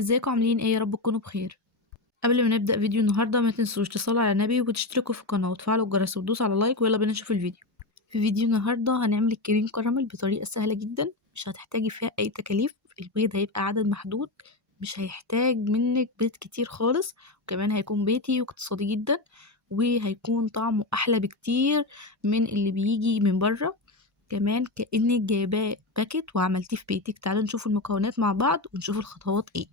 ازيكم عاملين ايه؟ يا رب تكونوا بخير. قبل ما نبدأ فيديو النهارده ما تنسوش تصلوا على النبي وتشتركوا في القناة وتفعلوا الجرس وتدوسوا على لايك، ويلا بينا نشوف الفيديو. في فيديو النهارده هنعمل الكريم كراميل بطريقة سهلة جدا، مش هتحتاجي فيها اي تكاليف. البيض هيبقى عدد محدود، مش هيحتاج منك بيض كتير خالص، وكمان هيكون بيتي واقتصادي جدا، وهيكون طعمه احلى بكتير من اللي بيجي من بره. كمان كأنك جايباه باكت وعملتيه في بيتك. تعالوا نشوف المكونات مع بعض ونشوف الخطوات ايه.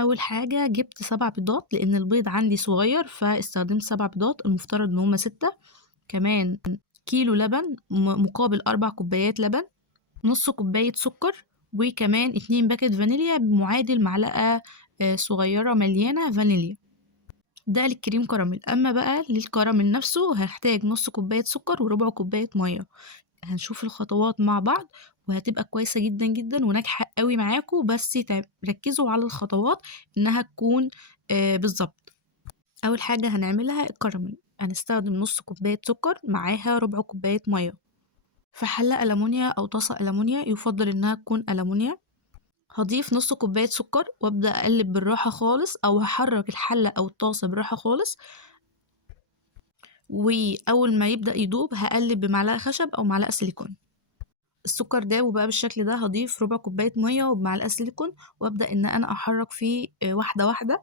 اول حاجه جبت 7 بيضات، لان البيض عندي صغير فاستخدمت 7 بيضات، المفترض ان هما 6. كمان كيلو لبن مقابل 4 كوبايات لبن، نص كوبايه سكر، وكمان 2 باكت فانيليا بمعادل معلقه صغيره مليانه فانيليا. ده للكريم كراميل. اما بقى للكراميل نفسه هحتاج نص كوبايه سكر وربع كوبايه ميه. هنشوف الخطوات مع بعض وهتبقى كويسة جدا جدا وناجحة قوي معاكم، بس ركزوا على الخطوات انها تكون بالظبط. اول حاجة هنعملها الكراميل، هنستخدم نص كوباية سكر معاها ربع كوباية مية في حلة ألمونيا أو طاسة ألمونيا، يفضل إنها تكون ألمونيا. هضيف نص كوباية سكر وأبدأ أقلب بالراحة خالص، أو هحرك الحلة أو الطاسة بالراحة خالص، وأول ما يبدأ يدوب هقلب بمعلقة خشب أو معلقة سيليكون. السكر داب وبقى بالشكل ده، هضيف ربع كوباية مية ومعلقة سيليكون وابدأ ان انا احرك فيه واحدة واحدة.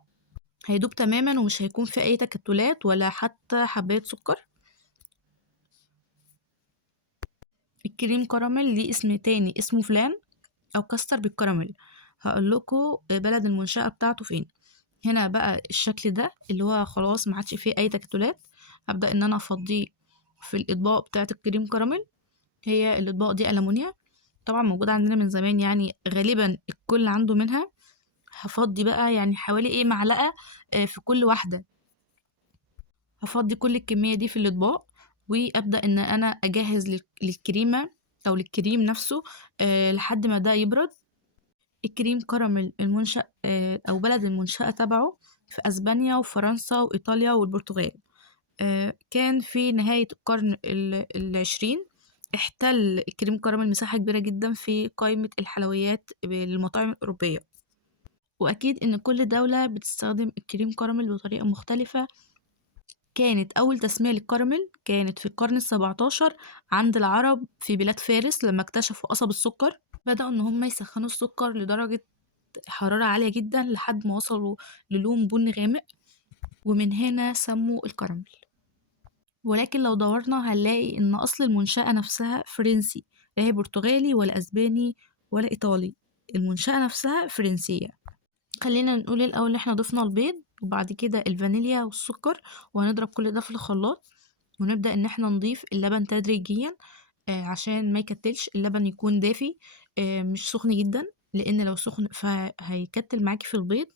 هيدوب تماما ومش هيكون في اي تكتلات ولا حتى حباية سكر. الكريم كراميل ليه اسم تاني اسمه فلان او كاستر بالكراميل. هقول لكم بلد المنشأة بتاعته فين. هنا بقى الشكل ده اللي هو خلاص ما عادش فيه اي تكتلات. هبدأ ان انا افضيه في الاطباق بتاعة الكريم كراميل. هي الاطباق دي ألمونيا، طبعا موجودة عندنا من زمان، يعني غالبا الكل عنده منها. هفضي بقى يعني حوالي معلقة في كل واحدة. هفضي كل الكمية دي في الأطباق، وأبدأ إن أنا أجهز للكريمة أو للكريم نفسه لحد ما ده يبرد. الكريم كراميل المنشأ أو بلد المنشأة تبعه في أسبانيا وفرنسا وإيطاليا والبرتغال. كان في نهاية القرن ال20 احتل الكريم كراميل مساحة كبيرة جدا في قائمة الحلويات للمطاعم الأوروبية. وأكيد إن كل دولة بتستخدم الكريم كراميل بطريقة مختلفة. كانت أول تسمية للكراميل كانت في القرن ال17 عند العرب في بلاد فارس، لما اكتشفوا قصب السكر بدأوا إن هم يسخنوا السكر لدرجة حرارة عالية جدا لحد ما وصلوا للون بني غامق، ومن هنا سموا الكراميل. ولكن لو دورنا هنلاقي إن أصل المنشأة نفسها فرنسي، لا هي برتغالي ولا أسباني ولا إيطالي. المنشأة نفسها فرنسية. خلينا نقول الأول إن احنا ضفنا البيض وبعد كده الفانيليا والسكر، وهنضرب كل ده في الخلاط، ونبدأ إن احنا نضيف اللبن تدريجيا عشان ما يكتلش. اللبن يكون دافي مش سخن جدا، لأن لو سخن فهيكتل معاكي في البيض،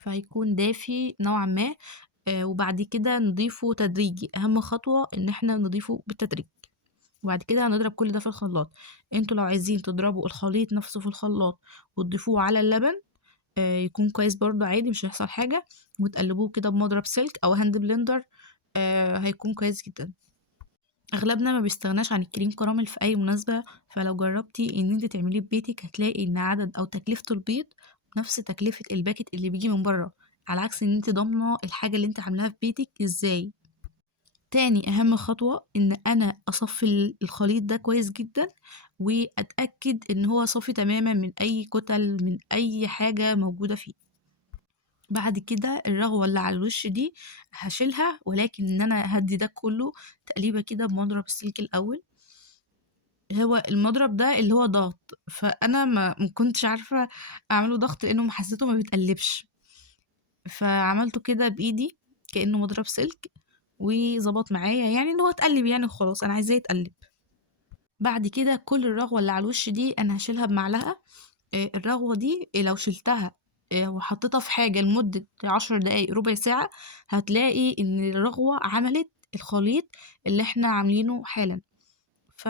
فهيكون دافي نوعا ما. وبعد كده نضيفه تدريجي. أهم خطوة إن احنا نضيفه بالتدريج، وبعد كده هنضرب كل ده في الخلاط. انتوا لو عايزين تضربوا الخليط نفسه في الخلاط وتضيفوه على اللبن يكون كويس برضو عادي، مش هيحصل حاجة، وتقلبوه كده بمضرب سلك أو هاند بلندر هيكون كويس جدا. أغلبنا ما بيستغناش عن الكريم كراميل في أي مناسبة، فلو جربتي إن انت تعمليه في بيتك هتلاقي إن عدد أو تكلفة البيض نفس تكلفة الباكت اللي بيجي من بره، على عكس إن انت ضامنة الحاجة اللي انت عاملاها في بيتك ازاي. تاني أهم خطوة إن أنا أصفي الخليط ده كويس جدا، وأتأكد إن هو صافي تماما من أي كتل، من أي حاجة موجودة فيه. بعد كده الرغوة اللي على الوش دي هشيلها، ولكن ان انا هدي ده كله تقليبة كده بمضرب السلك الاول. هو المضرب ده اللي هو ضغط، فانا ما كنتش عارفة اعمله ضغط لانه حسيته ما بيتقلبش، فعملته كده بايدي كأنه مضرب سلك، وظبط معايا يعني ان هو اتقلب يعني خلاص انا عايزاه يتقلب. بعد كده كل الرغوة اللي على الوش دي انا هشيلها بمعلقة. الرغوة دي لو شلتها وحطيتها في حاجة لمدة 10 دقايق ربع ساعة، هتلاقي ان الرغوة عملت الخليط اللي احنا عاملينه حالا. ف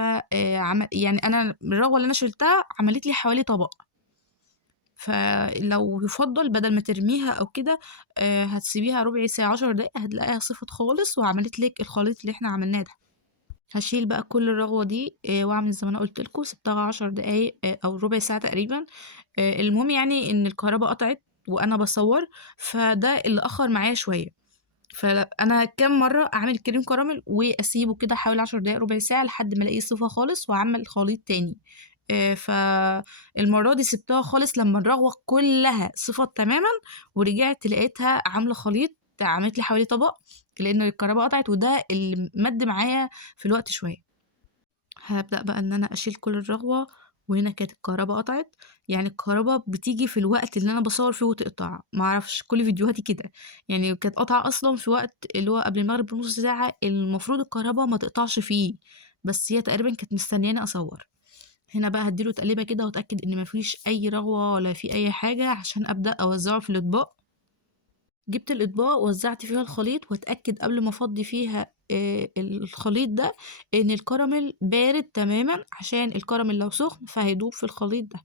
يعني انا الرغوة اللي انا شلتها عملت لي حوالي طبق. فلو يفضل بدل ما ترميها او كده هتسيبيها ربع ساعة 10 دقايق، هتلاقيها صفت خالص وعملت لك الخليط اللي احنا عملناه ده. هاشيل بقى كل الرغوة دي وأعمل زي ما أنا قُلت لكم، سِبتها 10 دقايق أو ربع ساعة تقريبًا. المهم يعني إن الكهربا قطعت وأنا باصوّر، فده اللي أخّر معايا شوية. فأنا كام مرّة أعمل كريم كراميل وأسيبه كده حوالي 10 دقايق، ربع ساعة لحد ما ألاقيه صفى خالص وأعمل خليط تاني. فالمرّة دي سِبتها خالص لمّا الرغوة كلّها صفت تمامًا، ورجعت لقيتها عاملة خليط، عملت لي حوالي طبق، لإن الكهربا قطعت وده اللي مَد معايا في الوقت شوية. هابدأ بقى إن أنا أشيل كل الرغوة، وهنا كانت الكهربا قطعت. يعني الكهربا بتيجي في الوقت اللي أنا باصوّر فيه وتقطع، ما أعرفش كل فيديوهاتي كده. يعني كانت قاطعة أصلًا في وقت اللي هو قبل المغرب بنُص ساعة، المفروض الكهربا ما تقطعش فيه، بس هي تقريبًا كانت مستنياني أصوّر. هنا بقى هادّي له تقليبة كده وأتأكد إن ما فيش أي رغوة ولا في أي حاجة عشان أبدأ أوزّعه في الأطباق. جِبت الأطباق وزّعت فيها الخليط وأتأكد قبل ما أفضّي فيها الخليط ده إن الكراميل بارد تمامًا، عشان الكراميل لو سُخن فهيدوب في الخليط ده.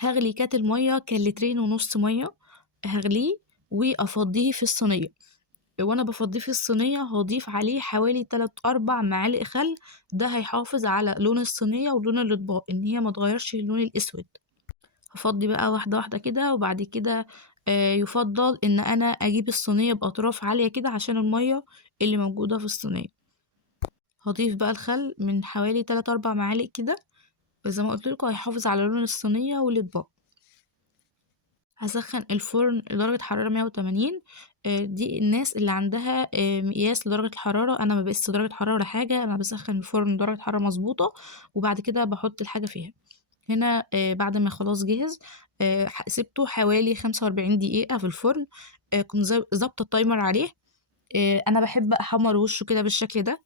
هاغلي كاتل مَيّة، كان لترين ونُص مَيّة، هاغليه وأفضّيه في الصينية. وأنا بافضّيه في الصينية هاضيف عليه حوالي 3، 4 معالق خَل، ده هيحافظ على لون الصينية ولون الأطباق، إن هي ما تغيّرش اللون الأسود. هافضّي بقى واحدة، واحدة كده، وبعد كده يُفضّل إن أنا أجيب الصينية بأطراف عالية كده عشان المَيّة اللي موجودة في الصينية. هاضيف بقى الخل من حوالي 3، 4 معالق كده، وزي ما قُلت لكم هيحافظ على لون الصينية والأطباق. هاسخّن الفرن لدرجة حرارة 180. دي الناس اللي عندها مقياس لدرجة الحرارة، أنا ما باقيسش درجة حرارة ولا حاجة، أنا باسخّن الفرن لدرجة حرارة مضبوطة، وبعد كده باحُط الحاجة فيها. هنا بعد ما خلاص جِهِز سِبته حوالي 45 دقيقة في الفرن. كنت ضابطة التايمر عليه. أنا باحب أحمّر وشه كده بالشكل ده،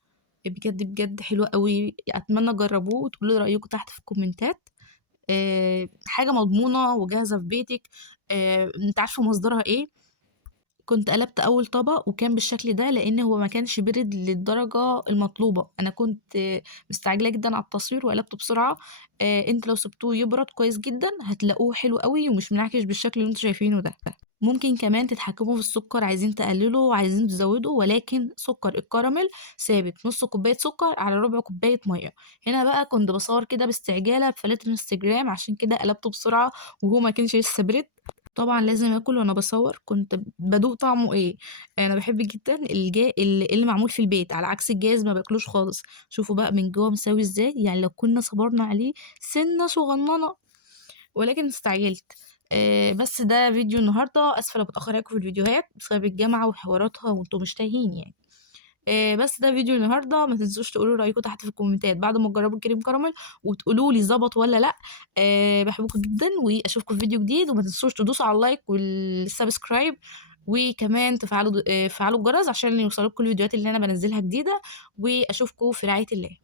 بجد، بجد حلو أوي، أتمنى تجرّبوه وتقولوا لي رأيكم تحت في الكومنتات. حاجة مضمونة وجاهزة في بيتِك، أنتِ عارفة مصدرها إيه. كنت قلبت أول طبق وكان بالشكل ده، لإن هو ما كانش بِرِد للدرجة المطلوبة، أنا كنت مستعجلة جدًا على التصوير وقلبته بسرعة. أنتم لو سِبتوه يبرد كويس جدًا هتلاقوه حلو أوي ومش منعكش بالشكل اللي أنتم شايفينه ده. ممكن كمان تتحكموا في السكر، عايزين تقللوا، عايزين تزودوا، ولكن سكر الكراميل ثابت، نُص كوباية سكر على ربع كوباية مَيّة. هنا بقى كنت باصور كده باستعجالة بفلاتر الإنستجرام، عشان كده قلبته بسرعة وهو ما كانش لسه بِرِد. طبعًا لازم آكل وأنا باصوّر، كنت بادوق طعمه إيه. أنا باحب جدًا اللي معمول في البيت، على عكس الجاهز ما باكلوش خالص. شوفوا بقى من جوّه مساوي إزاي، يعني لو كنا صبرنا عليه سِنّة صغنّنة، ولكن استعجلت. بس ده فيديو النهارده، آسفة لو باتأخّر عليكم في الفيديوهات بسبب الجامعة وحواراتها وأنتم مش تايهين يعني. بس ده فيديو النهارده، ما تنسوش تقولوا رأيكم تحت في الكومنتات بعد ما تجربوا الكريم كراميل، وتقولوا لي ضبط والّا لأ. باحبكم جدًا، وأشوفكم في فيديو جديد، وما تنسوش تدوسوا على اللايك والسبسكرايب، وكمان فعلوا الجرس عشان يوصلكم الفيديوهات اللي أنا بانزّلها جديدة، وأشوفكم في رعاية الله.